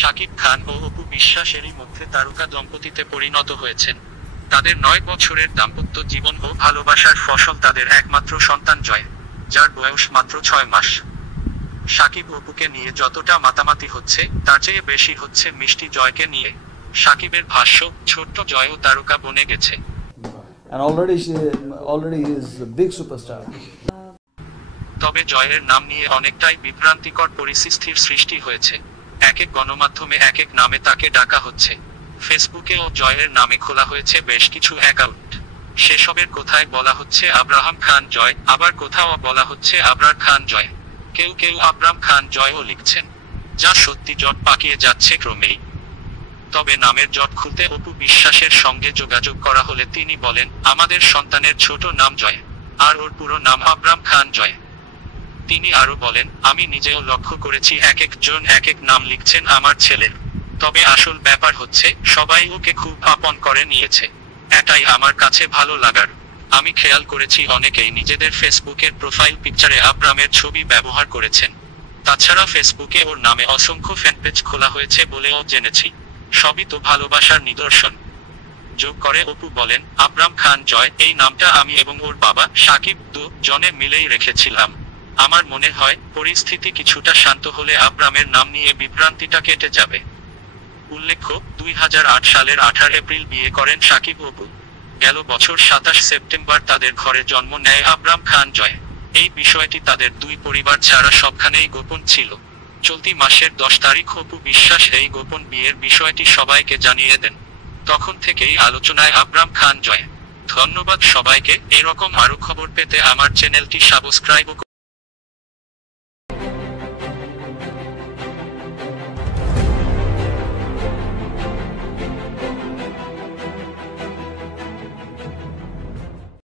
শাকিব খান ও অপু বিশ্বাস এরই মধ্যে তারকা দম্পতিতে পরিণত হয়েছেন। তাদের 9 বছরের দাম্পত্য জীবন ও ভালোবাসার ফসল তাদের একমাত্র সন্তান জয়, যার বয়স মাত্র 6 মাস। শাকিব অপুকে নিয়ে যতটা মাতামাতি হচ্ছে, তার চেয়ে বেশি হচ্ছে মিষ্টি জয়কে নিয়ে। শাকিবের ভাষ্য, ছোট্ট জয়ও তারকা বনে গেছে। And already he is a big superstar. তবে জয়ের নাম নিয়ে অনেকটাই বিভ্রান্তিকর পরিস্থিতির সৃষ্টি হয়েছে। এক এক গণমাধ্যমে এক এক নামে তাকে ডাকা হচ্ছে। ফেসবুকেও জয়ের নামে খোলা হয়েছে বেশ কিছু অ্যাকাউন্ট। সেসবের কোথায় বলা হচ্ছে আব্রাহাম খান জয়, আবার কোথাও বলা হচ্ছে আবরার খান জয়। কেউ কেউ আব্রাম খান জয়ও লিখছেন, যা সত্যি জট পাকিয়ে যাচ্ছে ক্রমেই। তবে নামের জট খুলতে অপু বিশ্বাসের সঙ্গে যোগাযোগ করা হলে তিনি বলেন, আমাদের সন্তানের ছোট নাম জয়, আর ওর পুরো নাম আব্রাম খান জয়। তিনি আরো বলেন, আমি নিজেও লক্ষ্য করেছি এক একজন এক এক নাম লিখছেন আমার ছেলের। তবে আসল ব্যাপার হচ্ছে, সবাই ওকে খুব আপন করে নিয়েছে। এটাই আমার কাছে ভালো লাগার। আমি খেয়াল করেছি অনেকেই নিজেদের ফেসবুকের প্রোফাইল পিকচারে আব্রামের ছবি ব্যবহার করেছেন। তাছাড়া ফেসবুকে ওর নামে অসংখ্য ফ্যানপেজ খোলা হয়েছে বলেও জেনেছি। সবই তো ভালোবাসার নিদর্শন। যোগ করে অপু বলেন, আব্রাম খান জয় এই নামটা আমি এবং ওর বাবা শাকিব জনে মিলেই রেখেছিলাম। আমার মনে হয় পরিস্থিতি কিছুটা শান্ত হলে আব্রামের নাম নিয়ে বিভ্রান্তিটা কেটে যাবে। উল্লেখ্য, 2008 সালের 18 এপ্রিল বিয়ে করেন শাকিব অপু। গেল বছর 27 সেপ্টেম্বর তাদের ঘরে জন্ম নেয় আব্রাম খান জয়। এই বিষয়টি তাদের দুই পরিবার ছাড়া সবখানেই গোপন ছিল। চলতি মাসের 10 তারিখ অপু বিশ্বাস এই গোপন বিয়ের বিষয়টি সবাইকে জানিয়ে দেন। তখন থেকেই আলোচনায় আব্রাম খান জয়। ধন্যবাদ সবাইকে। এরকম আরো খবর পেতে আমার চ্যানেলটি সাবস্ক্রাইব